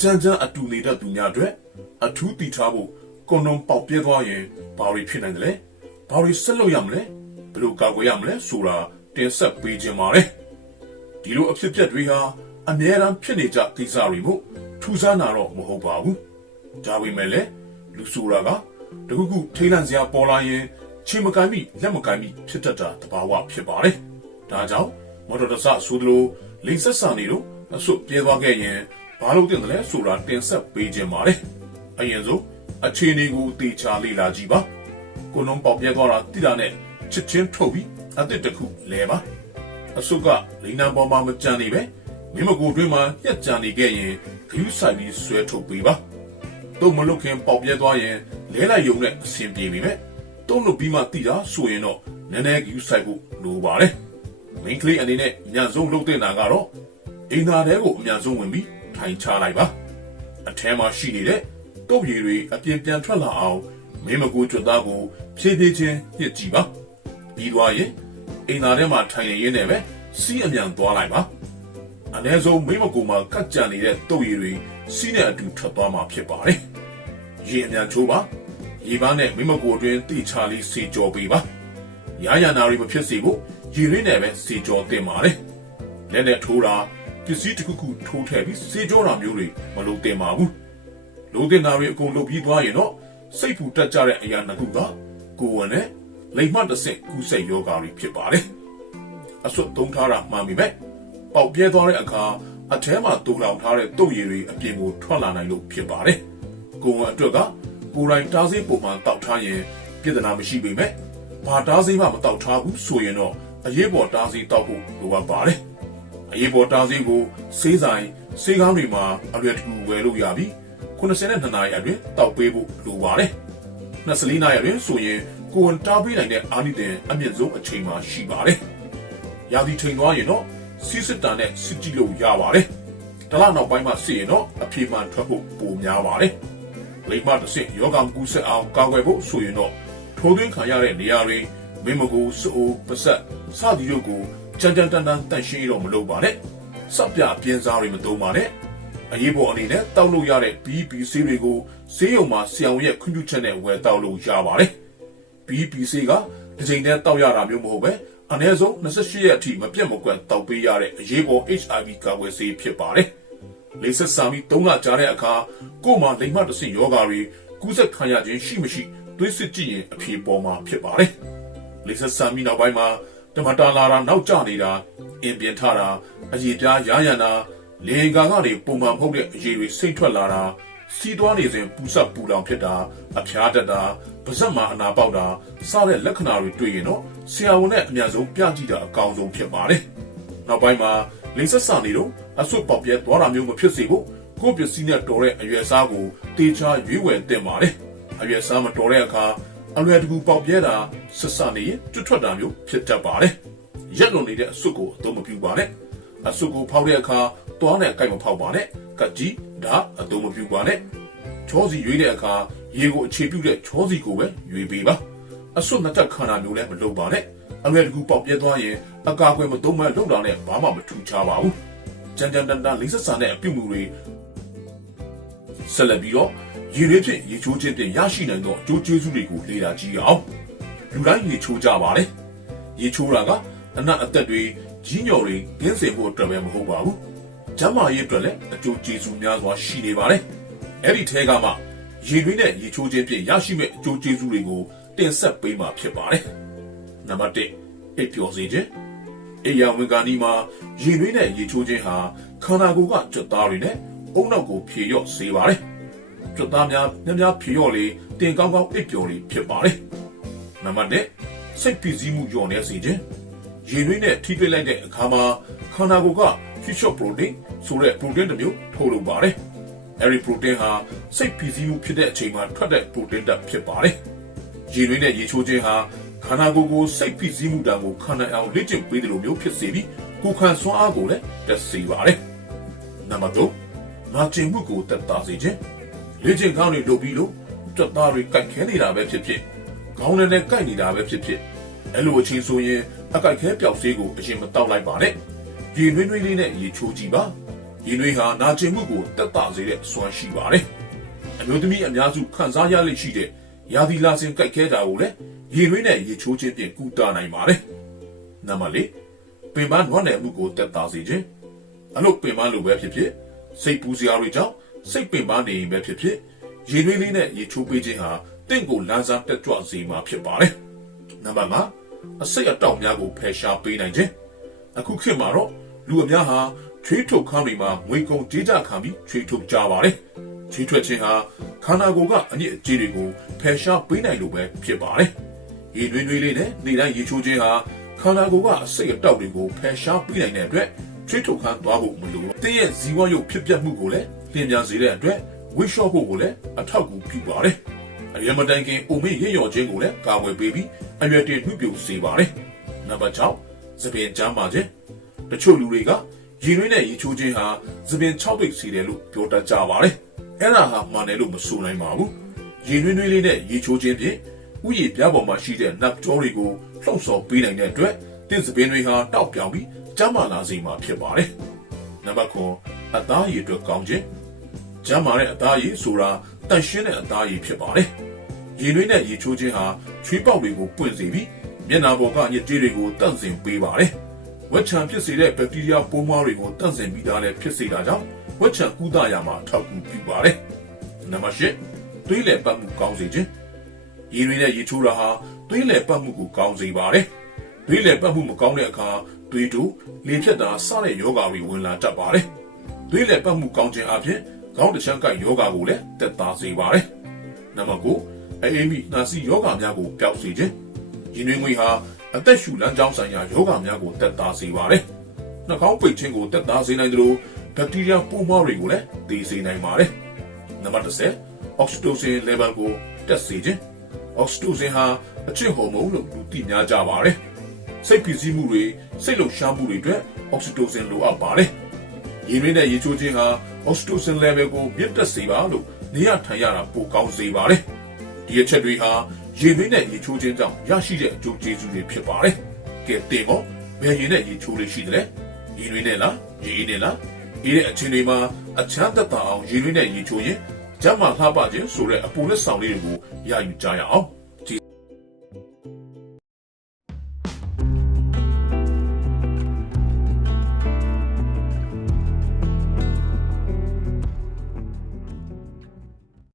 ကြမ်းကြမ်းအတူနေတဲ့သူများအတွက်အထူးတည်ထားဖို့ကွန်ဒုံပေါက်ပြဲသွားရင်ဘာတွေဖြစ်နိုင်တယ်လဲဘာတွေဆက်လုပ်ရမလဲဘယ်လိုကာကွယ်ရမလဲဆိုတာတင်ဆက်ပေးခြင်းပါတယ်ဒီလိုအဖြစ်အပျက်တွေဟာအများအားဖြစ်နေကြကိစ္စတွေမို့ထူးဆန်းတာတော့မဟုတ်ပါဘူးဒါပေမဲ့လည်းလူဆိုတာကတခုခုထိလန့်စရာပေါ်လာရင်ချိန်မကိုင်းမိလက်မကိုင်းမိဖြစ်တတ်တာတဘာဝဖြစ်ပါတယ်ဒါကြောင့်မော်တော်တဆဆိုသလိုလိမ့်ဆက်ဆန်နေတော့အစွတ်ပြေးသွားခဲ့ရင် ဘာလို့တင်တယ်လဲဆိုတာတင်ဆက်ပေးခြင်းပါတယ်အရင်ဆုံးအခြေအနေကိုတေချာလေ့လာကြည့်ပါကိုလုံးပေါက်ပြဲသွားတာတိတာနဲ့ချစ်ချင်းထုတ်ပြီးအသစ်တစ်ခုလဲပါအစွတ်ကလိန်နာပေါ်မှာမကြံနေပဲမိမကိုအတွင်းမှာညက်ကြံနေခဲ့ရင်ခယူးဆိုင်ပြီးဆွဲထုတ်ပေးပါတော့မလုတ်ခင်ပေါက်ပြဲသွားရင်လဲလိုက်ရုံနဲ့အဆင်ပြေပြီမဲ့တုံးလို့ပြီးမှတိတာဆိုရင်တော့နည်းနည်းခယူးဆိုင်ဖို့လိုပါတယ်မင်းကလေးအနေနဲ့ညံဆုံးလုပ်တဲ့နာကတော့အိမ်သားတဲကိုအမြန်ဆုံးဝင်ပြီး ထိုင်ချလိုက်ပါအထဲမှာရှိနေတဲ့တုပ်ရည်တွေအပြင်ပြန်ထွက်လာအောင်မင်းမကူကြွသားကိုဖြည်းဖြည်းချင်းညှစ်ကြည့်ပါပြီးသွားရင်အိမ်သားထဲမှာထိုင်နေရင်းနဲ့ပဲစီးအမြန်သွားလိုက်ပါအနည်းဆုံးမင်းမကူမှာကတ်ကြံနေတဲ့တုပ်ရည်တွေစီးနဲ့အတူထွက်သွားမှာဖြစ်ပါတယ်ရေအမြန်ချိုးပါရေပန်းနဲ့မင်းမကူအတွင်းတိချာလေးစေကြောပေးပါရရနာတွေမဖြစ်စေဖို့ရည်ရင်းနဲ့ပဲစေကြောတင်ပါတယ်။လက်နဲ့ထိုးတာ ပစ္စည်းတစ်ခုခုထိုးထည့်ပြီးစေကြောတာမျိုးတွေမလုပ်တင်ပါဘူး။လိုတင်တာတွေအကုန်လုပ်ပြီးသွားရင်တော့စိတ်ပူတက်ကြတဲ့အရာနှစ်ခုကကိုယ်ဝင်နဲ့လိမ်မတစ်ဆင့်ကူးစိတ်ယောဂါတွေဖြစ်ပါတယ်။အစွတ်သုံးထားတာမှန်ပြီပဲ။ပေါက်ပြဲသွားတဲ့အခါအထဲမှာတူလောင်ထားတဲ့တုပ်ရည်တွေအပြင်ကိုထွက်လာနိုင်လို့ဖြစ်ပါတယ်။ကိုယ်ဝင်အတွက်ကကိုယ်တိုင်တားစေးပုံမှန်တောက်ထားရင်ပြဿနာမရှိပေမဲ့ဘာတားစီးမှမတောက်ထားဘူးဆိုရင်တော့အရေးပေါ်တားစီးတောက်ဖို့လိုအပ်ပါတယ်။ အရေးပေါ်တားစီးကိုစေးဆိုင်စေးကားတွေမှာအလွယ်တကူဝယ်လို့ရပြီး82နာရီအတွင်းတောက်ပေးဖို့လိုပါတယ်။24နာရီအတွင်းဆိုရင်ကိုဝန်တားပေးနိုင်တဲ့အာနိသင်အမြင့်ဆုံးအချိန်မှာရှိပါတယ်။ရာသီချိန်သွားရင်တော့စီးစစ်တန်နဲ့စစ်ကြည့်လို့ရပါတယ်။တလနောက်ပိုင်းမှာစစ်ရင်တော့အပြေမှန်ထွက်ဖို့ပိုများပါတယ်။လိမ္မာတစ်ဆင့်ယောဂမကူးဆက်အောင်ကာကွယ်ဖို့ဆိုရင်တော့ထိုးသွင်းခံရတဲ့နေရာတွေမင်းမကူစိုးပစက်စသည်တို့ကို ကြမ်းကြမ်းတမ်းတမ်းတန့်ရှင်းတော့မလုပ်ပါနဲ့စပ်ပြပြင်းစားတွေမသုံးပါနဲ့အရေးပေါ်အနေနဲ့တောက်လို့ရတဲ့ BPC တွေကိုဆေးရုံမှာဆရာဝန်ရဲ့ခွင့်ပြုချက်နဲ့ဝယ်တောက်လို့ရပါတယ် BPC ကဒီချိန်နဲ့တောက်ရတာမျိုးမဟုတ်ပဲအနည်းဆုံး28ရက်အထိမပြတ်မကွက်တောက်ပေးရတဲ့အရေးပေါ် HIV ကာကွယ်ဆေးဖြစ်ပါတယ်လေးဆက်စာမီ3လကြာတဲ့အခါကို့မှာလိမ်မတဆင့်ယောဂါတွေကူးစက်ခံရခြင်းရှိမရှိသွေးစစ်ကြည့်ရင်အဖြေပေါ်မှာဖြစ်ပါတယ်။လိဆက်ဆာမီနောက်ပိုင်းမှာ တမတာလာတာနောက်ကျနေတာအင်ပြင်ထတာအည်ပြားရရန်တာလေကာကနေပုံမှန်ဖုတ်တဲ့အည်တွေစိတ်ထွက်လာတာစီးသွားနေစဉ်ပူဆက်ပူလောင်ဖြစ်တာအဖျားတက်တာပါးစပ်မှာအနာပေါက်တာစတဲ့လက္ခဏာတွေတွေ့ရင်တော့ဆရာဝန်နဲ့အများဆုံးပြကြည့်တာအကောင်းဆုံးဖြစ်ပါတယ်။နောက်ပိုင်းမှာလိဆက်ဆာနေတော့အဆွတ်ပေါက်ပြဲသွားတာမျိုးမဖြစ်စေဖို့ကိုယ့်ပစ္စည်းနဲ့တော်တဲ့အရွယ်စားကိုတေချာရွေးဝယ်တင်ပါတယ်။အရွယ်စားမတော်တဲ့အခါ အလွယ်တကူပေါက်ပြဲတာဆက်ဆံနေရင်ကျွတ်ထွက်တာမျိုးဖြစ်တတ်ပါတယ်။ရက်လွန်နေတဲ့အဆွတ်ကိုအသုံးမပြုပါနဲ့။အဆွတ်ကိုဖောက်တဲ့အခါသွားနဲ့ကြိုက်မဖောက်ပါနဲ့။ကတ်ကြီးဒါအသုံးမပြုပါနဲ့။ချောစီရွေးတဲ့အခါရေကိုအခြေပြုတဲ့ချောစီကိုပဲရွေးပေးပါ။အဆွတ်နှစ်တက်ခန္ဓာမျိုးလည်းမလုပ်ပါနဲ့။အလွယ်တကူပေါက်ပြဲသွားရင်အကာအကွယ်မသုံးမဲ့လုံတာနဲ့ဘာမှမထူးခြားပါဘူး။ကြမ်းကြမ်းတမ်းတမ်းလေးဆက်ဆံတဲ့အပြုတ်မှုတွေဆက်လက်ပြီးတော့ ရေတွေဖြင့်ရေချိုးခြင်းဖြင့်ရရှိနိုင်သောအကျိုးကျေးဇူးတွေကိုလေ့လာကြည့်အောင်လူတိုင်းရေချိုးကြပါလေရေချိုးတာကအနတ်အသက်တွေကြီးညော်တွေကင်းစင်ဖို့အတွက်ပဲမဟုတ်ပါဘူးကျမ်းမာရေးအတွက်လည်းအကျိုးကျေးဇူးများစွာရှိနေပါတယ်အဲ့ဒီထဲကမှရေတွေနဲ့ရေချိုးခြင်းဖြင့်ရရှိမဲ့အကျိုးကျေးဇူးတွေကိုတင်ဆက်ပေးမှာဖြစ်ပါတယ်နံပါတ်1အိပ်ပျော်စေခြင်းအေယာဝင်ကာနီမှာရေတွေနဲ့ရေချိုးခြင်းဟာခန္ဓာကိုယ်ကကြွတ်သားတွေနဲ့အုံနောက်ကိုဖြေလျော့စေပါတယ် ကြွတ်သားများများများဖြေလျော့လေတင်ကောင်းကောင်းအိပ်ပျော်လေဖြစ်ပါတယ်နံပါတ်2စိတ်ဖိစီးမှုလျော့နေစေခြင်းရေတွေနဲ့ထိတွေ့လိုက်တဲ့အခါမှာခန္ဓာကိုယ်က fish protein ဆိုတဲ့ protein တစ်မျိုးထုတ်လုပ်ပါတယ်အဲဒီ protein ဟာစိတ်ဖိစီးမှုဖြစ်တဲ့အချိန်မှာထွက်တဲ့ protein တစ်ဖြစ်ပါတယ်ရေတွေနဲ့ရေချိုးခြင်းဟာခန္ဓာကိုယ်ကိုစိတ်ဖိစီးမှုတံကိုခံနိုင်အောင်လေ့ကျင့်ပေးတယ်လို့မျိုးဖြစ်စေပြီးကိုယ်ခံစွမ်းအားကိုလည်းတက်စေပါတယ်နံပါတ်3နာကျင်မှုကိုတက်တာစေခြင်း လေ့ကျင့်ကောင်းတွေလုပ်ပြီးလို့တက်သားတွေကြိုက်ခဲနေတာပဲဖြစ်ဖြစ်ခေါင်းနဲ့နဲ့ကြိုက်နေတာပဲဖြစ်ဖြစ်အဲ့လိုအချင်းဆိုရင်အကြိုက်ခဲပျောက်ဆေးကိုအရင်မတောက်လိုက်ပါနဲ့ရေနွေးနွေးလေးနဲ့ရေချိုးကြည့်ပါရင်တွေဟာနာကျင်မှုကိုတက်တာစေတဲ့စွမ်းရှိပါတယ်။အမျိုးသမီးအများစုခံစားရလိမ့်ရှိတဲ့ရာသီလာစဉ်ကြိုက်ခဲတာကိုလည်းရင်တွေနဲ့ရေချိုးခြင်းဖြင့်ကုသနိုင်ပါတယ်။နံပါတ်၄ပင်ပန်းနွမ်းနယ်မှုကိုတက်တာစေခြင်းအလုပ်ပင်ပန်းလိုပဲဖြစ်ဖြစ်စိတ်ပူစရာတွေကြောင့် စိတ်ပင်ပန်းနေရင်ပဲဖြစ်ဖြစ်ရင်တွေလေးနဲ့ရေချိုးပေးခြင်းဟာတင့်ကိုလန်းစားတက်ကြွစေမှာဖြစ်ပါတယ်။နံပါတ်၅အစိတ်အတောက်များကိုဖယ်ရှားပေးနိုင်ခြင်းအခုခေတ်မှာတော့လူအများဟာချွေးထုတ်ခန်းတွေမှာငွေကုန်ကြေးကြခံပြီးချွေးထုတ်ကြပါတယ်။ချွေးထွက်ခြင်းဟာခန္ဓာကိုယ်ကအညစ်အကြေးတွေကိုဖယ်ရှားပေးနိုင်လို့ပဲဖြစ်ပါတယ်။ရေနွေးနွေးလေးနဲ့နေတိုင်းရေချိုးခြင်းဟာခန္ဓာကိုယ်ကအစိတ်အတောက်တွေကိုဖယ်ရှားပေးနိုင်တဲ့အတွက်ချွေးထုတ်ခန်းသွားဖို့မလိုတော့တင်းရဲ့ဇီဝရုပ်ဖြစ်ပျက်မှုကိုလည်း လျင်မြန်စေတဲ့အတွက်ဝိရှော့ဖို့ကိုလည်းအထောက်အကူပြုပါတယ်။အရမတိုင်ခင်အုံမေးရရော်ခြင်းကိုလည်းကာဝယ်ပေးပြီးအရွယ်တင်နှုတ်ပြစေပါတယ်။နံပါတ်6သပင်ကျမ်းပါခြင်းတချို့လူတွေကရင်ရွေးနဲ့ရေချိုးခြင်းဟာသပင်6ပိတ်စီတယ်လို့ပြောတတ်ကြပါတယ်။အဲ့ဒါဟာမှန်တယ်လို့မဆိုနိုင်ပါဘူး။ရင်ရွေးနှွေးလေးနဲ့ရေချိုးခြင်းဖြင့်ဥယျာဉ်ပြားပေါ်မှာရှိတဲ့နပ်ကြောတွေကိုလှုပ်ဆော်ပေးနိုင်တဲ့အတွက်တင်းသပင်တွေဟာတောက်ပြောင်ပြီးကျမ်းမာလာစေမှာဖြစ်ပါတယ်။နံပါတ်9အသားရည်အတွက်ကောင်းခြင်း ကျမ်းမာတဲ့အသားရည်ဆိုတာတန့်ရှင်းတဲ့အသားရည်ဖြစ်ပါတယ်။ရင်ရွေးနဲ့ရေချိုးခြင်းဟာချွေးပေါက်တွေကိုပွင့်စေပြီးမျက်နှာပေါ်ကညစ်ကြေးတွေကိုတန့်စင်ပေးပါတယ်။ဝက်ချံဖြစ်စေတဲ့ဘက်တီးရီးယားပိုးမွှားတွေကိုတန့်စင်ပြီးသားလည်းဖြစ်စေတာကြောင့်ဝက်ချံကုသရာမှာထောက်ကူပြုပါတယ်။နံပါတ်10သွေးလည်ပတ်မှုကောင်းစေခြင်းရေရင်းနဲ့ရေချိုးတာဟာသွေးလည်ပတ်မှုကိုကောင်းစေပါတယ်။သွေးလည်ပတ်မှုမကောင်းတဲ့အခါသွေးတိုးလေဖြတ်တာစတဲ့ယောဂါတွေဝင်လာတတ်ပါတယ်။သွေးလည်ပတ်မှုကောင်းခြင်းအပြင် ခေါင်းတစ်ချမ်းကိုက်ယောဂါကိုလည်းတက်တာစေပါတယ်။နံပါတ်9အအေးမိနှာစီယောဂါများကိုပျောက်စေခြင်းရင်တွင်ငွေဟာအသက်ရှူလမ်းကြောင်းဆိုင်ရာယောဂါများကိုတက်တာစေပါတယ်။နှာခေါင်းပိတ်ခြင်းကိုတက်တာစေနိုင်သလိုဘက်တီးရီးယားပိုးမွှားတွေကိုလည်းတည်စေနိုင်ပါတယ်။နံပါတ်10 oxytocin level ကိုတက်စေခြင်း oxytocin ဟာအချစ်ဟော်မုန်းလို့လူသိများကြပါတယ်။စိတ်ဖိစီးမှုတွေစိတ်လှုပ်ရှားမှုတွေအတွက် oxytocin လိုအပ်ပါတယ်။ရင်ရင်းတဲ့ရေချိုးခြင်းဟာ oxytocin level ကိုမြင့်တက်စေပါလို့နေရထိုင်ရတာပိုကောင်းစေပါတယ်။ဒီအချက်တွေဟာရင်ရင်းတဲ့ရေချိုးခြင်းကြောင့်ရရှိတဲ့အကျိုးကျေးဇူးတွေဖြစ်ပါတယ်။ကဲတင်မောဘယ်ရင်တဲ့ရေချိုးလေးရှိတယ်လဲ။ရင်ရင်းနဲ့လားရေရင်းနဲ့လားဒီတဲ့အချိန်တွေမှာအချမ်းသက်သာအောင်ရင်ရင်းနဲ့ရေချိုးရင်ကျမ်းမာလှပခြင်းဆိုတဲ့အပူလက်ဆောင်လေးတွေကိုရယူကြရအောင်။